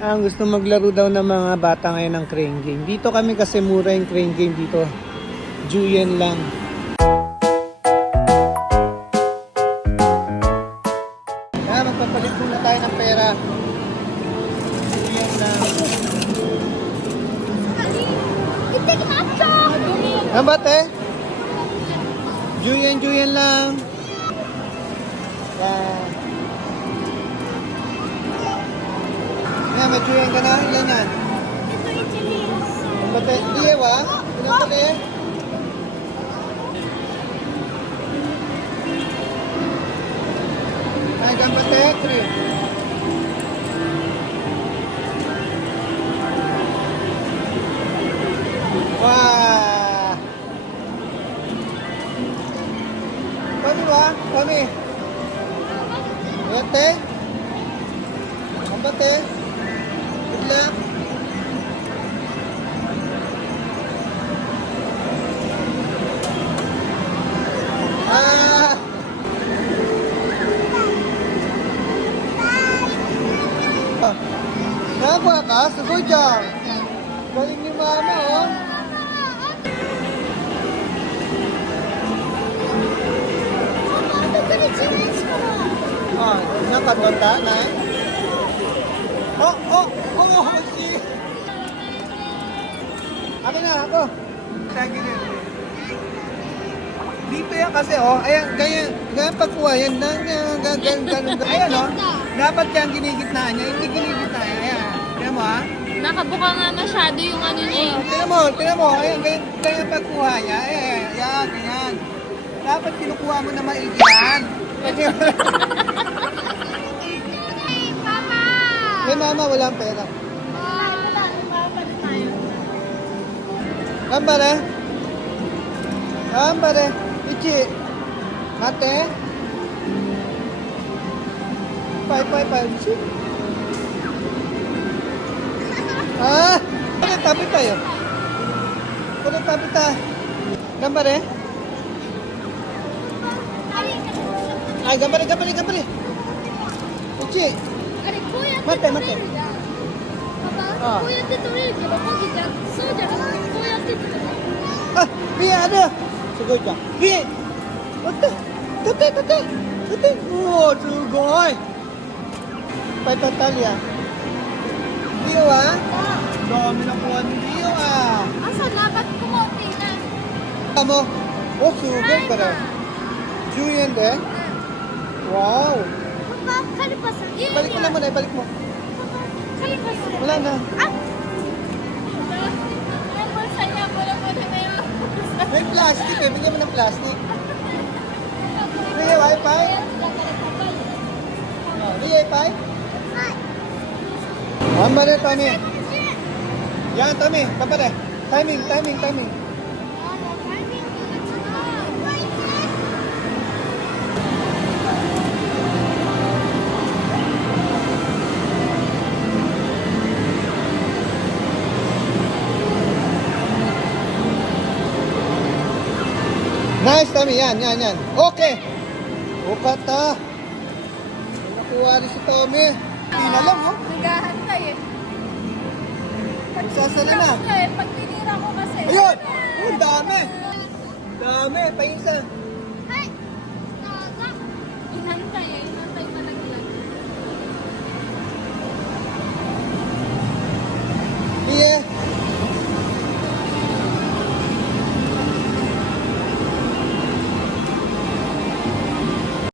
Ang gusto maglaro daw ng mga bata ngayon ng crane game. Dito kami kasi mura yung crane game dito. Juyen lang. Kaya magpapalit muna tayo ng pera. Juyen lang. Ang bate? Juyen lang. Yan, may juyen ka na. Ilan yan? Ang bate? Iye wa? Ilan bate? Ay, ang bate? 3. Wah! Kami ba? Kami. Bate? Ang bate? Good luck. Ah! Napa ka? Sugod dyan. Galing ni mama, oh. Ah, nakatonta na. Oh, si. Akin na, ako. Dito yan kasi, oh. Ayan, ganyan pagkuha yan. Ganun. Ayan, oh. Dapat yan ginigitnaan niya. Hindi ginigitnaan niya. Ayan. Tignan mo, ha. Nakabuka nga masyado yung ano niya eh. Tignan mo. Ayan, ganyan pagkuha niya. Ayan, ganyan. Dapat kinukuha mo na maigi yan. Hey mama, walang pera. Gambare. Ichi. Mate. Pai. Ichi. Ah, tapi tayo. Tapi tayo. Gambare. Ay, gambare. Ichi. あれこうやって待って取れるじゃん。パパ、こうやって取れるけど、マギじゃそうじゃなくてこうやって取れる。 Ah, Ria ada. Sugoi ka. Ria. Tate. Oh, sugoi. Pai total ya. Rio ah. Dami na kuha ni Rio ah. Asa dapat kumonti na. Kamu. Oh, sugoi para. Juyen de. Wow. Papa, kalipas lagi. Balik mo na muna, balik mo. Kalipas. Wala na. Ah. Ay, masaya wala mo na yun. May plastic eh. Bigyan mo ng plastic. Ria, wifi? Ria, wifi? Hamba na, Tommy. Yan, Tommy. Kapare. Timing. Nice, Tommy. Yan. Okay. Ukata. Nakuha rin si Tommy. Hindi na lang, oh. Naghahantay eh. Sasali na. Pag tinira ko kasi. Ayun! Oh, dami. Paisa.